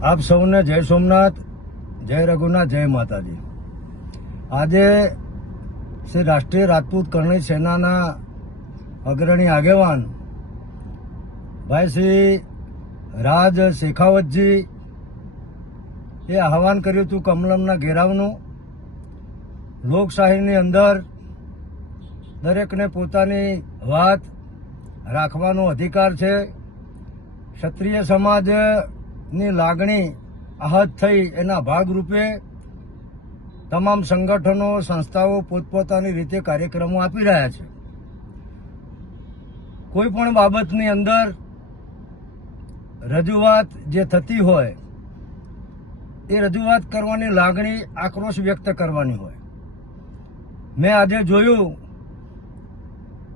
આપ સૌને જય સોમનાથ, જય રઘુનાથ, જય માતાજી। આજે શ્રી રાષ્ટ્રીય રાજપૂત કરણી સેનાના અગ્રણી આગેવાન ભાઈ શ્રી રાજ શેખાવતજી એ આહવાન કર્યું હતું કમલમના ઘેરાવનું। લોકશાહીની અંદર દરેકને પોતાની વાત રાખવાનો અધિકાર છે। ક્ષત્રિય સમાજની લાગણી આહત થઈ એના ભાગરૂપે તમામ સંગઠનો સંસ્થાઓ પોતપોતાની રીતે કાર્યક્રમો આપી રહ્યા છે। કોઈ પણ બાબતની અંદર રજૂઆત જે થતી હોય એ રજૂઆત કરવાની લાગણી આક્રોશ વ્યક્ત કરવાની હોય। મેં આજે જોયું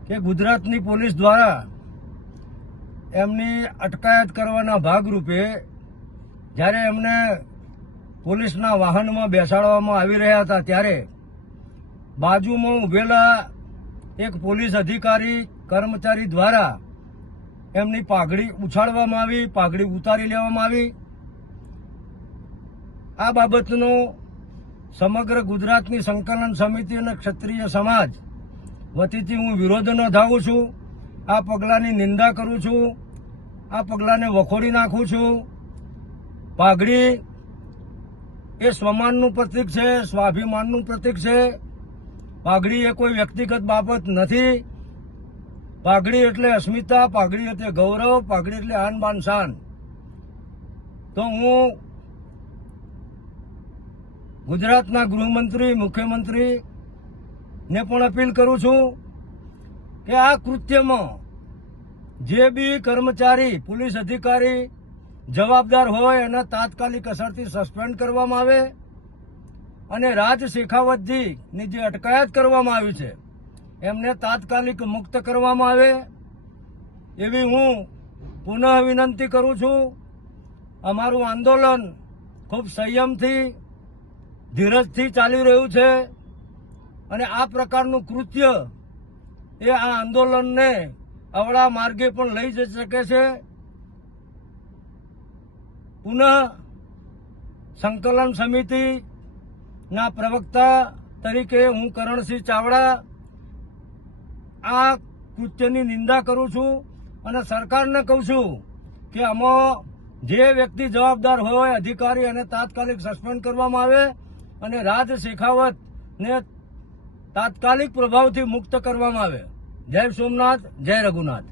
કે ગુજરાતની પોલીસ દ્વારા એમની અટકાયત કરવાના ભાગરૂપે જ્યારે એમને પોલીસના વાહનમાં બેસાડવામાં આવી રહ્યા હતા ત્યારે બાજુમાં ઊભેલા એક પોલીસ અધિકારી કર્મચારી દ્વારા એમની પાઘડી ઉછાળવામાં આવી, પાઘડી ઉતારી લેવામાં આવી। આ બાબતનો સમગ્ર ગુજરાતની સંકલન સમિતિ અને ક્ષત્રિય સમાજ વતીથી હું વિરોધ નોંધાવું છું। આ પગલાંની નિંદા કરું છું, આ પગલાંને વખોડી નાખું છું। પાઘડી એ સ્વમાનનું પ્રતીક છે, સ્વાભિમાનનું પ્રતીક છે। પાઘડી એ કોઈ વ્યક્તિગત બાબત નથી। પાઘડી એટલે અસ્મિતા, પાઘડી એટલે ગૌરવ, પાઘડી એટલે આન બાન શાન। તો હું ગુજરાતના ગૃહમંત્રી, મુખ્યમંત્રીને પણ અપીલ કરું છું કે આ કૃત્યમાં જે બી કર્મચારી, પોલીસ અધિકારી જવાબદાર હોય એના તાત્કાલિક અસરથી સસ્પેન્ડ કરવામાં આવે અને રાજ શેખાવતજીની જે અટકાયત કરવામાં આવી છે એમને તાત્કાલિક મુક્ત કરવામાં આવે એવી હું પુનઃ વિનંતી કરું છું। અમારું આંદોલન ખૂબ સંયમથી, ધીરજથી ચાલી રહ્યું છે અને આ પ્રકારનું કૃત્ય એ આ આંદોલનને અવળા માર્ગે પણ લઈ જઈ શકે છે। પુનઃ સંકલન સમિતિના પ્રવક્તા તરીકે હું કરણસિંહ ચાવડા આ કૃત્યની નિંદા કરું છું અને સરકારને કહું છું કે આમાં જે વ્યક્તિ જવાબદાર હોય અધિકારી એને તાત્કાલિક સસ્પેન્ડ કરવામાં આવે અને રાજ શેખાવતને તાત્કાલિક પ્રભાવથી મુક્ત કરવામાં આવે। જય સોમનાથ, જય રઘુનાથ।